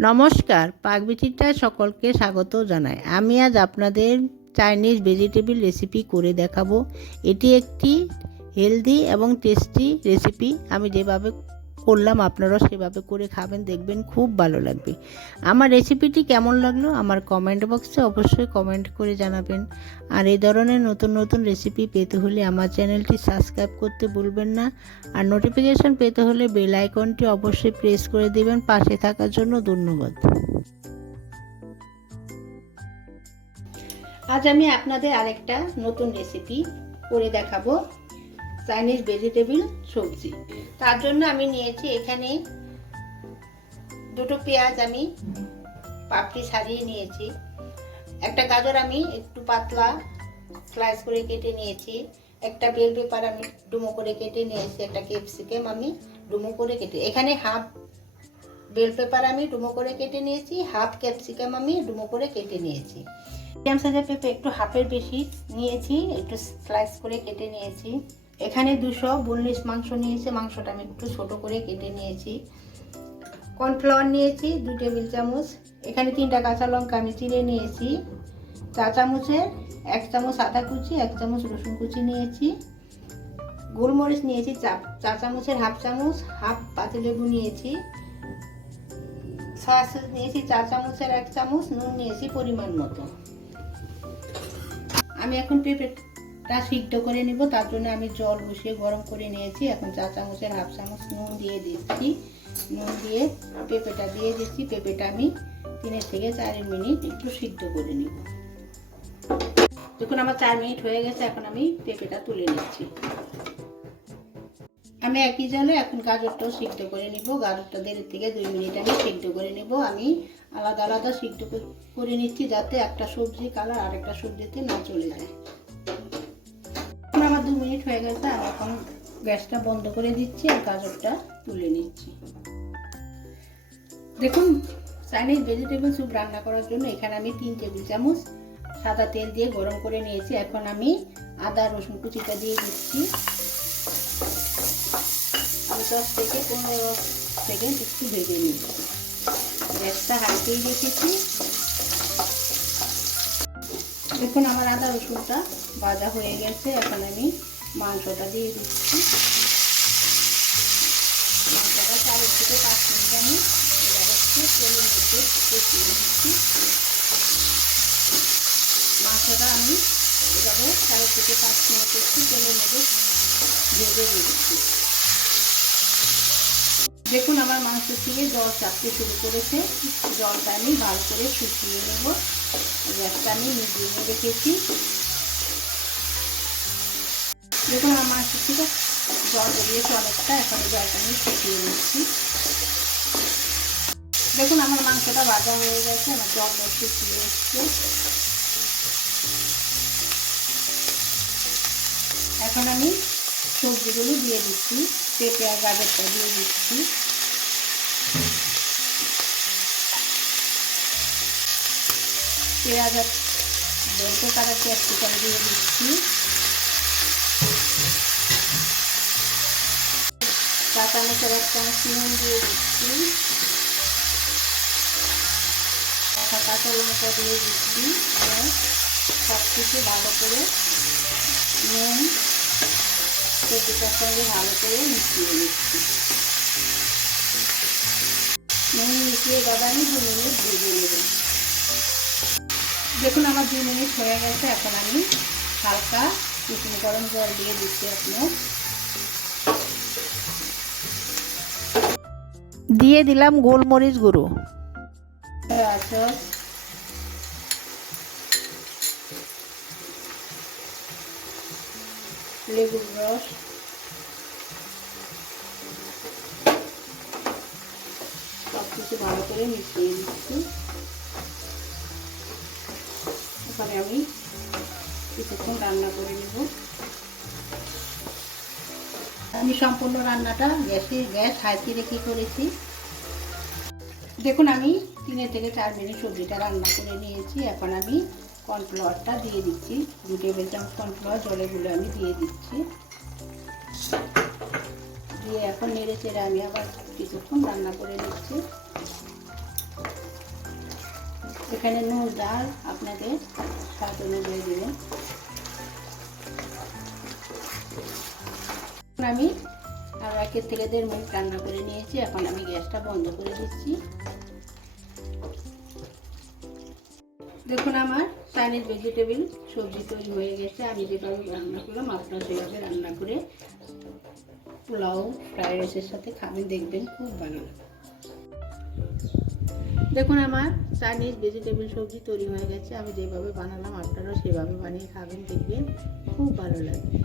নমস্কার পাকবিচিত্রায় সকলকে স্বাগত জানাই। আমি আজ আপনাদের চাইনিজ ভেজিটেবিল রেসিপি করে দেখাবো। এটি একটি হেলদি এবং টেস্টি রেসিপি আমি যেভাবে করলাম, আপনারাও সেভাবে করে খাবেন, দেখবেন খুব ভালো লাগবে। আমার রেসিপিটি কেমন লাগল? আমার কমেন্ট বক্সে অবশ্যই কমেন্ট করে জানাবেন। আর এই ধরনের নতুন নতুন রেসিপি পেতে হলে আমার চ্যানেলটি সাবস্ক্রাইব করতে ভুলবেন না। আর নোটিফিকেশন পেতে হলে বেল আইকনটি অবশ্যই প্রেস করে দিবেন। পাশে থাকার জন্য ধন্যবাদ। আজ আমি আপনাদের আরেকটা নতুন রেসিপি করে দেখাবো। চাইনিজ ভেজিটেবিল সবজি। তার জন্য আমি নিয়েছি এখানে দুটো পেঁয়াজ আমি পাপড়ি সারিয়ে নিয়েছি। একটা গাজর আমি একটু পাতলা স্লাইস করে কেটে নিয়েছি। একটা বেল পেপার আমি ডুমো করে কেটে নিয়েছি। একটা ক্যাপসিকাম আমি ডুমো করে কেটে এখানে হাফ বেল পেপার আমি ডুমো করে কেটে নিয়েছি হাফ ক্যাপসিকাম আমি ডুমো করে কেটে নিয়েছি। মিডিয়াম সাইজের পেঁপে একটু হাফের বেশি নিয়েছি একটু স্লাইস করে কেটে নিয়েছি। এখানে দুশো বল্লিশ মাংস নিয়েছি, মাংসটা আমি একটু ছোট করে কেটে নিয়েছি। কর্নফ্লাওয়ার নিয়েছি, দু টেবিল চামচ। এখানে তিনটা কাঁচা লঙ্কা আমি চিড়ে নিয়েছি। চা চামচের এক চামচ আদা কুচি, এক চামচ রসুন কুচি নিয়েছি। গোলমরিচ নিয়েছি চা চা চামচের হাফ চামচ, হাফ পাতিলেবু নিয়েছি। সয়া সস নিয়েছি, চা চামচের এক চামচ, নুন নিয়েছি পরিমাণ মতো। আমি এখন পেঁপেটা সিদ্ধ করে নিব, তার জন্য আমি জল বসিয়ে গরম করে নিয়েছি। এখন চা চামচের হাফ চামচ নুন দিয়ে দিচ্ছি। নুন দিয়ে পেঁপেটা দিয়ে দিচ্ছি। পেঁপেটা আমি তিনের থেকে চার মিনিট একটু সিদ্ধ করে নিব। দেখুন, আমার চার মিনিট হয়ে গেছে, এখন আমি পেঁপেটা তুলে নিচ্ছি। আমি একই জলে এখন গাজরটাও সিদ্ধ করে নিব। গাজরটা দেড় থেকে দুই মিনিট আমি সিদ্ধ করে নিব। আমি আলাদা আলাদা সিদ্ধ করে নিচ্ছি যাতে একটা সবজি কালার আরেকটা সবজিতে না চলে যায়। দু মিনিট হয়ে গেছে আমি এখন গ্যাসটা বন্ধ করে দিচ্ছি আর গাজরটা তুলে নিচ্ছি। দেখুন, চাইনিজ ভেজিটেবল স্যুপ রান্না করার জন্য এখানে আমি তিন টেবিল চামচ সাদা তেল দিয়ে গরম করে নিয়েছি। এখন আমি আদা, রসুন কুচিটা দিয়ে দিচ্ছি। দশ থেকে পনেরো সেকেন্ড একটু ভেজে নিচ্ছি। গ্যাসটা হাইতেই রেখেছি। দেখুন আমার আদা রসুনটা ভাজা হয়ে গেছে, এখন আমি মাংসটা দিয়ে দিচ্ছি। মাংসটা চারের থেকে পাঁচ মিনিট আমি এবার হচ্ছে তেলের মধ্যে কষিয়ে দিচ্ছি মাংসটা আমি এভাবে চারের থেকে পাঁচ মিনিট একটু তেলের মধ্যে ভেজে দিচ্ছি দেখুন, আমার মাংস থেকে জল চাপতে শুরু করেছে। জলটা আমি ভালো করে শুকিয়ে নেব। গ্যাসটা আমি মিডিয়ামে রেখেছি। দেখুন, আমার মাংস থেকে জল বেরিয়েছে অনেকটা। এখন জলটা আমি শুকিয়ে নিচ্ছি। দেখুন, আমার মাংসটা ভাজা হয়ে গেছে। আমার জলটা শুকিয়ে এসছে। এখন আমি সবজিগুলো দিয়ে দিচ্ছি। পেঁপে আর গাজরটা দিয়ে দিচ্ছি। পেঁয়াজ আর বেলতে তারা ক্যাপসিকাম দিয়ে দিচ্ছি। চা চামচের এক চামচ দিয়ে দিচ্ছি। কাঁচা লঙ্কা দিয়ে দিচ্ছি। সব কিছু ভালো করে নুন সবজিটার সঙ্গে ভালো করে মিশিয়ে নিচ্ছি। নুন মিশিয়ে এবার আমি দু মিনিট ভেজে নেব। দেখুন আমার দুই মিনিট হয়ে গেছে। এখন আমি হালকা কুসুম গরম জল দিয়ে দিচ্ছি আপনার। দিয়ে দিলাম গোলমরিচ গুঁড়ো। লেবুর রস। সব কিছু ভালো করে মিশিয়ে দিচ্ছি ওখানে আমি কিছুক্ষণ রান্না করে নেব। আমি সম্পূর্ণ রান্নাটা গ্যাসে, গ্যাস হাইতে রেখে করেছি। দেখুন, আমি তিনের থেকে চার মিনিট সবজিটা রান্না করে নিয়েছি। এখন আমি কর্নফ্লাওয়ারটা দিয়ে দিচ্ছি। দু টেবিল চামচ কর্নফ্লাওয়ার জলে গুলো আমি দিয়ে দিচ্ছি। দিয়ে এখন নেড়ে চেড়ে আমি আবার কিছুক্ষণ রান্না করে নিচ্ছি। এখানে নুন, ডাল আপনাদের স্বাদ অনুযায়ী দেবেন। আমি আর একের থেকে দেড় মিনিট রান্না করে নিয়েছি। এখন আমি গ্যাসটা বন্ধ করে দিচ্ছি। দেখুন আমার চাইনিজ ভেজিটেবিল সবজি তৈরি হয়ে গেছে। আমি যেভাবে রান্না করলাম, আপনারা সেভাবে রান্না করে পোলাও, ফ্রাইড রাইসের সাথে খাবেন, দেখবেন খুব ভালো লাগে। দেখুন আমার চাইনিজ ভেজিটেবল সবজি তৈরি হয়ে গেছে। আমি যেভাবে বানালাম আপনারাও সেভাবে বানিয়ে খাবেন, দেখবেন খুব ভালো লাগবে।